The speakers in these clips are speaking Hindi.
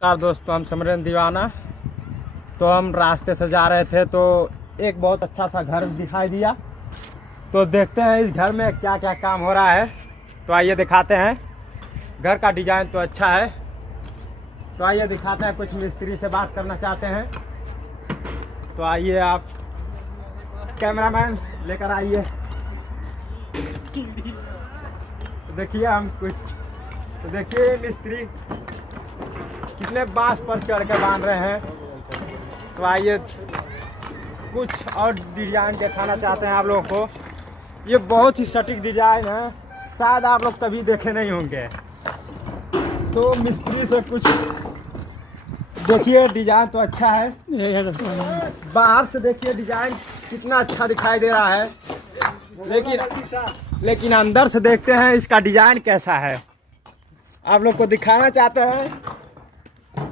नमस्कार दोस्तों, हम सिमरन दीवाना। तो हम रास्ते से जा रहे थे तो एक बहुत अच्छा सा घर दिखाई दिया। तो देखते हैं इस घर में क्या क्या काम हो रहा है। तो आइए दिखाते हैं। घर का डिज़ाइन तो अच्छा है। तो आइए दिखाते हैं। कुछ मिस्त्री से बात करना चाहते हैं। तो आइए, आप कैमरामैन लेकर आइए। तो देखिए हम कुछ, तो देखिए मिस्त्री कितने बांस पर चढ़ के बांध रहे हैं। तो आइए कुछ और डिजाइन दिखाना चाहते हैं आप लोगों को। ये बहुत ही सटीक डिजाइन है, शायद आप लोग कभी देखे नहीं होंगे। तो मिस्त्री से कुछ देखिए, डिजाइन तो अच्छा है। बाहर से देखिए डिजाइन कितना अच्छा दिखाई दे रहा है, लेकिन अंदर से देखते हैं इसका डिजाइन कैसा है। आप लोग को दिखाना चाहते हैं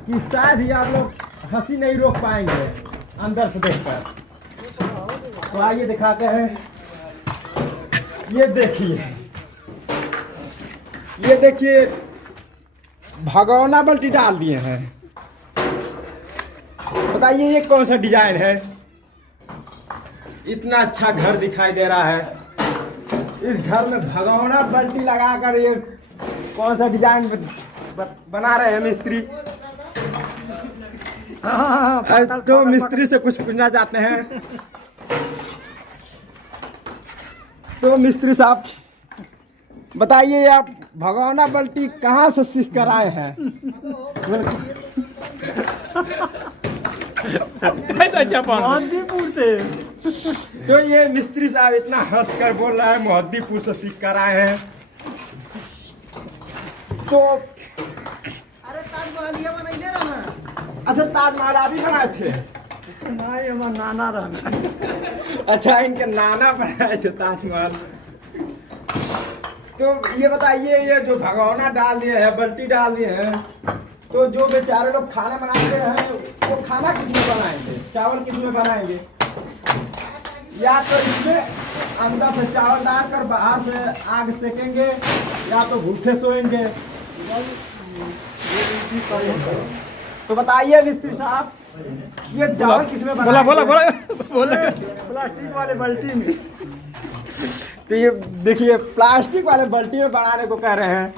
कि शायद ही आप लोग हंसी नहीं रोक पाएंगे अंदर से देखकर। तो आइए दिखाते हैं। ये देखिए भगोना बाल्टी डाल दिए हैं। बताइए ये कौन सा डिजाइन है। इतना अच्छा घर दिखाई दे रहा है। इस घर में भगोना बाल्टी लगाकर ये कौन सा डिजाइन बना रहे हैं मिस्त्री। तो मिस्त्री से कुछ पूछना चाहते हैं। तो मिस्त्री साहब बताइए, आप भगोना बाल्टी कहाँ से सीख कर आए हैं। मोहद्दीपुर से। तो ये मिस्त्री साहब इतना हंस कर बोल रहा है मोहद्दीपुर से सीख कर आए हैं। तो अरे ताजमहल ये बनैले रहा। अच्छा, ताजमहल आप ही बनाए थे। नहीं, हमारा नाना रहा। अच्छा, इनके नाना बनाए थे ताजमहल। तो ये बताइए, ये जो भगोना डाल दिए हैं, बाल्टी डाल दिए हैं, तो जो बेचारे लोग खाना बनाते हैं वो खाना किस में बनाएंगे, चावल किस में बनाएंगे। या तो इसमें अंदर से चावल डालकर बाहर से आग सेकेंगे, या तो भूखे सोएंगे। तो बताइए मिस्त्री साहब, ये चावल किसमें बोला प्लास्टिक वाले बाल्टी में। तो ये देखिए प्लास्टिक वाले बाल्टी में बनाने को कह रहे हैं।